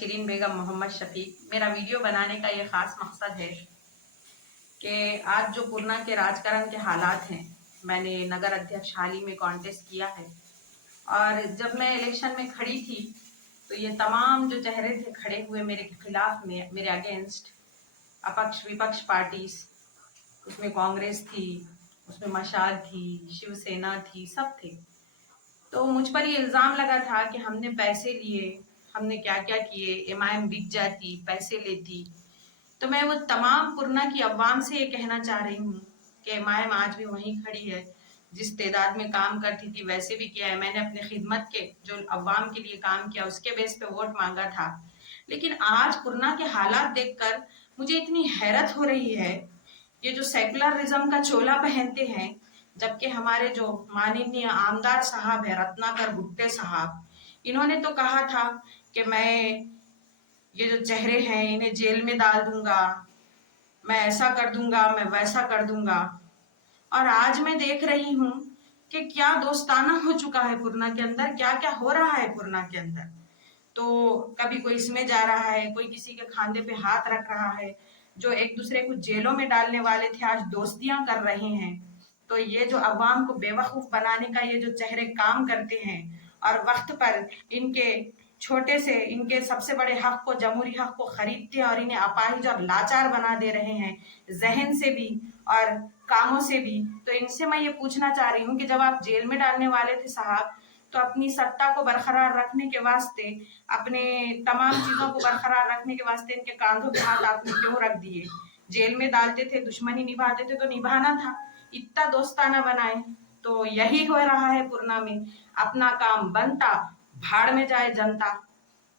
शिरीन बेगम मोहम्मद शफीक। मेरा वीडियो बनाने का ये ख़ास मकसद है कि आज जो पूर्णा के राजकारण के हालात हैं, मैंने नगर अध्यक्ष हाल ही में कॉन्टेस्ट किया है और जब मैं इलेक्शन में खड़ी थी तो ये तमाम जो चेहरे थे खड़े हुए मेरे खिलाफ में, मेरे अगेंस्ट, अपक्ष विपक्ष पार्टीज, उसमें कांग्रेस थी, उसमें मशाल थी, शिवसेना थी, सब थे। तो मुझ पर ये इल्ज़ाम लगा था कि हमने पैसे लिए, हमने क्या क्या किए, एमआईएम बिक जाती, पैसे लेती। तो मैं वो तमाम पूर्णा की अवाम से ये कहना चाह रही हूँ कि एमआईएम आज भी वहीं खड़ी है, जिस तादाद में काम करती थी वैसे भी किया है। मैंने अपने खिदमत के जो अवाम के लिए काम किया उसके बेस पे वोट मांगा था। लेकिन आज पूर्णा के हालात देखकर मुझे इतनी हैरत हो रही है। ये जो सेकुलरिज्म का चोला पहनते हैं, जबकि हमारे जो माननीय आमदार साहब है रत्नाकर गुट्टे साहब, इन्होंने तो कहा था कि मैं ये जो चेहरे हैं इन्हें जेल में डाल दूंगा, मैं ऐसा कर दूंगा, मैं वैसा कर दूंगा। और आज मैं देख रही हूँ कि क्या दोस्ताना हो चुका है पूर्णा के अंदर, क्या क्या हो रहा है पूर्णा के अंदर। तो कभी कोई इसमें जा रहा है, कोई किसी के खांधे पे हाथ रख रहा है। जो एक दूसरे को जेलों में डालने वाले थे आज दोस्तियां कर रहे हैं। तो ये जो अवाम को बेवकूफ बनाने का ये जो चेहरे काम करते हैं और वक्त पर इनके छोटे से इनके सबसे बड़े हक को, जमहूरी हक को खरीदते हैं और इन्हें अपाहिज और लाचार बना दे रहे हैं, जहन से भी और कामों से भी। तो इनसे मैं ये पूछना चाह रही हूँ कि जब आप जेल में डालने वाले थे साहब, तो अपनी सत्ता को बरकरार रखने के वास्ते, अपने तमाम चीजों को बरकरार रखने के वास्ते इनके कांधों पे हाथ आपने क्यों रख दिए? जेल में डालते थे, दुश्मनी निभाते थे तो निभाना था, इतना दोस्ताना बनाए। तो यही हो रहा है पूर्णा में, अपना काम बनता, भाड़ में जाए जनता।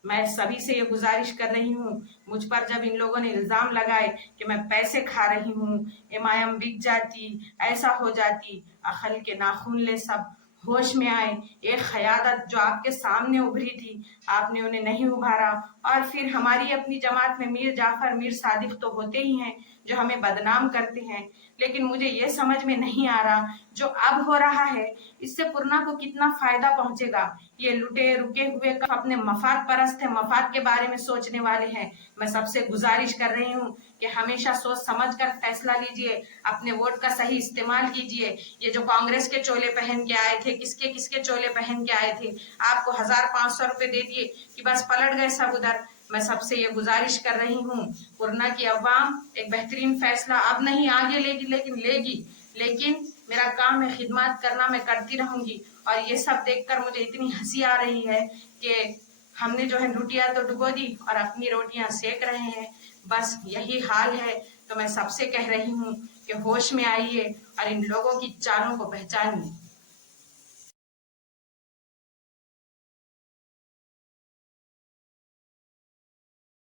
मैं सभी से ये गुजारिश कर रही हूँ, मुझ पर जब इन लोगों ने इल्जाम लगाए कि मैं पैसे खा रही हूँ, एमआईएम बिक जाती, ऐसा हो जाती, अकल के नाखून ले सब, होश में आए। एक क़यादत जो आपके सामने उभरी थी, आपने उन्हें नहीं उभारा। और फिर हमारी अपनी जमात में मीर जाफर, मीर सादिक तो होते ही हैं जो हमें बदनाम करते हैं। लेकिन मुझे ये समझ में नहीं आ रहा जो अब हो रहा है इससे पूर्णा को कितना फायदा पहुंचेगा। ये लुटे रुके हुए का अपने मफाद परस्त है, मफाद के बारे में सोचने वाले हैं। मैं सबसे गुजारिश कर रही हूँ कि हमेशा सोच समझ कर फैसला लीजिए, अपने वोट का सही इस्तेमाल कीजिए। ये जो कांग्रेस के चोले पहन के आए थे, किसके किसके चोले पहन के आए थे, आपको 1500 रुपए दे दिए कि बस पलट गए सब उधर। मैं सबसे ये गुजारिश कर रही हूँ, पूर्णा की अवाम एक बेहतरीन फैसला अब नहीं आगे लेगी, लेकिन लेगी। लेकिन मेरा काम है खिदमत करना, मैं करती रहूंगी। और ये सब देखकर मुझे इतनी हंसी आ रही है कि हमने जो है रोटियां तो डुबो दी और अपनी रोटियां सेक रहे हैं, बस यही हाल है। तो मैं सबसे कह रही हूँ कि होश में आइए और इन लोगों की चालों को पहचानिए।